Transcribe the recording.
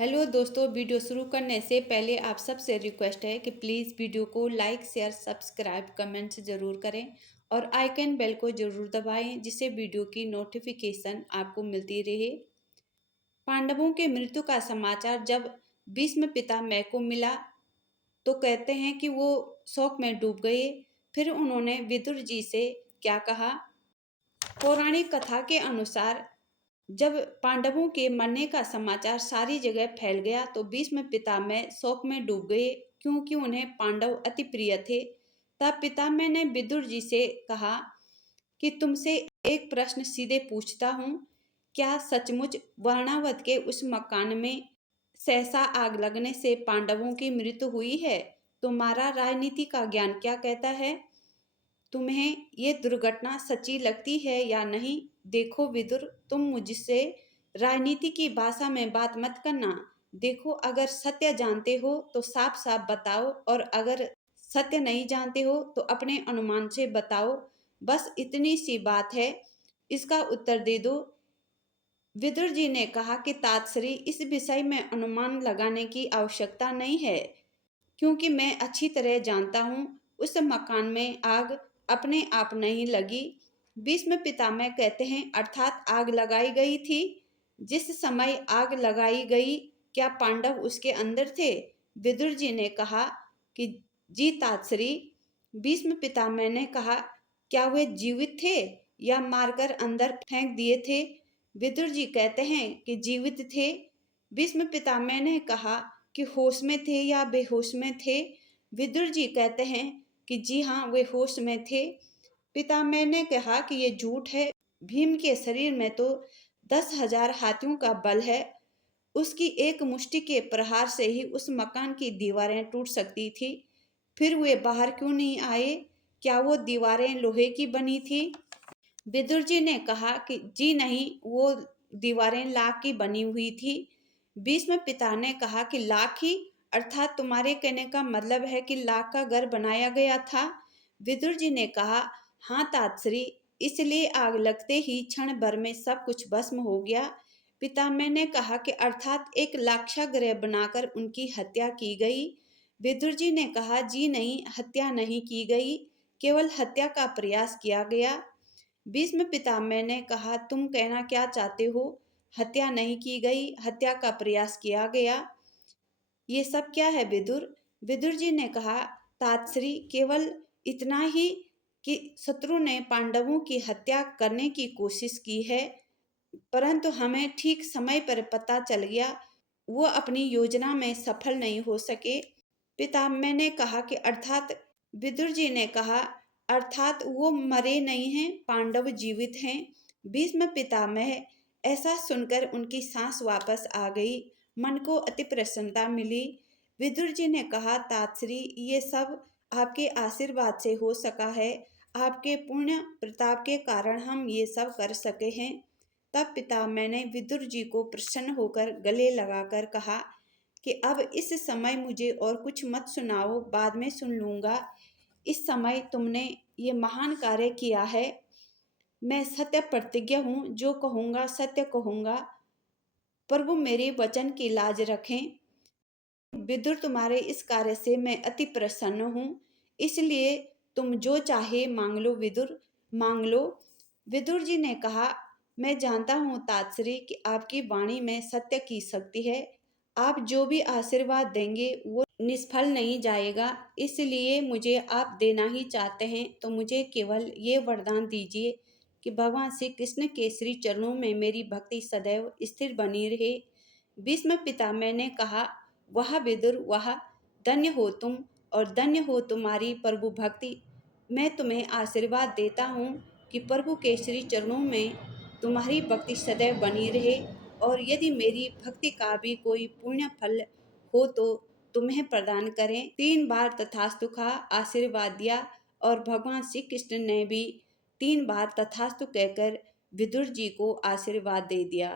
Hello दोस्तों, video शुरू करने से पहले आप सबसे रिक्वेस्ट है कि प्लीज़ वीडियो को लाइक शेयर सब्सक्राइब कमेंट्स ज़रूर करें और आइकन बेल को ज़रूर दबाएं जिससे वीडियो की नोटिफिकेशन आपको मिलती रहे। पांडवों के मृत्यु का समाचार जब भीष्म पितामह को मिला तो कहते हैं कि वो शोक में डूब गए। फिर उन्होंने विदुर जी से क्या कहा। पौराणिक कथा के अनुसार जब पांडवों के मरने का समाचार सारी जगह फैल गया तो भीष्म पितामह शोक में डूब गए, क्योंकि उन्हें पांडव अति प्रिय थे। तब पितामह ने विदुर जी से कहा कि तुमसे एक प्रश्न सीधे पूछता हूँ, क्या सचमुच वर्णावत के उस मकान में सहसा आग लगने से पांडवों की मृत्यु हुई है? तुम्हारा राजनीति का ज्ञान क्या कहता है? तुम्हें ये दुर्घटना सच्ची लगती है या नहीं? देखो विदुर, तुम मुझसे राजनीति की भाषा में बात मत करना। देखो, अगर सत्य जानते हो तो साफ साफ बताओ, और अगर सत्य नहीं जानते हो तो अपने अनुमान से बताओ। बस इतनी सी बात है, इसका उत्तर दे दो। विदुर जी ने कहा कि तातश्री, इस विषय में अनुमान लगाने की आवश्यकता नहीं है, क्योंकि मैं अच्छी तरह जानता हूँ उस मकान में आग अपने आप नहीं लगी। भीष्म पितामह कहते हैं, अर्थात आग लगाई गई थी। जिस समय आग लगाई गई, क्या पांडव उसके अंदर थे? विदुर जी ने कहा कि जी तातश्री। भीष्म पितामह ने कहा, क्या वे जीवित थे या मारकर अंदर फेंक दिए थे? विदुर जी कहते हैं कि जीवित थे। भीष्म पितामह ने कहा कि होश में थे या बेहोश में थे? विदुर जी कहते हैं कि जी हाँ, वे होश में थे। पितामह ने कहा कि ये झूठ है। भीम के शरीर में तो 10,000 हाथियों का बल है। उसकी एक मुष्टि के प्रहार से ही उस मकान की दीवारें टूट सकती थी। फिर वे बाहर क्यों नहीं आए? क्या वो दीवारें लोहे की बनी थी? विदुर जी ने कहा कि जी नहीं, वो दीवारें लाख की बनी हुई थी। भीष्म पिता ने कहा कि लाख ही? अर्थात तुम्हारे कहने का मतलब है कि लाख का घर बनाया गया था? विदुर जी ने कहा, हाँ तातश्री, इसलिए आग लगते ही क्षण भर में सब कुछ भस्म हो गया। पितामह ने कहा कि अर्थात एक लाक्षागृह बनाकर उनकी हत्या की गई। विदुर जी ने कहा, जी नहीं, हत्या नहीं की गई, केवल हत्या का प्रयास किया गया। भीष्म पितामह ने कहा, तुम कहना क्या चाहते हो? हत्या नहीं की गई, हत्या का प्रयास किया गया, ये सब क्या है विदुर? विदुर जी ने कहा, तातश्री, केवल इतना ही कि शत्रु ने पांडवों की हत्या करने की कोशिश की है, परंतु हमें ठीक समय पर पता चल गया, वो अपनी योजना में सफल नहीं हो सके। पितामह ने कहा कि अर्थात? विदुर जी ने कहा, अर्थात वो मरे नहीं हैं, पांडव जीवित हैं। भीष्म पितामह, ऐसा सुनकर उनकी सांस वापस आ गई, मन को अति प्रसन्नता मिली। विदुर जी ने कहा, तातश्री, ये सब आपके आशीर्वाद से हो सका है। आपके पुण्य प्रताप के कारण हम ये सब कर सके हैं। तब पितामह ने विदुर जी को प्रसन्न होकर गले लगाकर कहा कि अब इस समय मुझे और कुछ मत सुनाओ, बाद में सुन लूंगा। इस समय तुमने ये महान कार्य किया है। मैं सत्य प्रतिज्ञ हूँ, जो कहूँगा सत्य कहूँगा। प्रभु मेरे वचन की लाज रखें। विदुर, तुम्हारे इस कार्य से मैं अति प्रसन्न हूँ, इसलिए तुम जो चाहे मांग लो विदुर, मांग लो। विदुर जी ने कहा, मैं जानता हूँ तातश्री कि आपकी वाणी में सत्य की शक्ति है। आप जो भी आशीर्वाद देंगे वो निष्फल नहीं जाएगा, इसलिए मुझे आप देना ही चाहते हैं तो मुझे केवल ये वरदान दीजिए कि भगवान श्री कृष्ण के श्री चरणों में मेरी भक्ति सदैव स्थिर बनी रहे। भीष्म पितामह ने कहा, वाह विदुर वाह, धन्य हो तुम और धन्य हो तुम्हारी प्रभु भक्ति। मैं तुम्हें आशीर्वाद देता हूँ कि प्रभु के श्री चरणों में तुम्हारी भक्ति सदैव बनी रहे, और यदि मेरी भक्ति का भी कोई पुण्य फल हो तो तुम्हें प्रदान करें। 3 बार तथास्तु का आशीर्वाद दिया, और भगवान श्री कृष्ण ने भी 3 बार तथास्तु कहकर विदुर जी को आशीर्वाद दे दिया।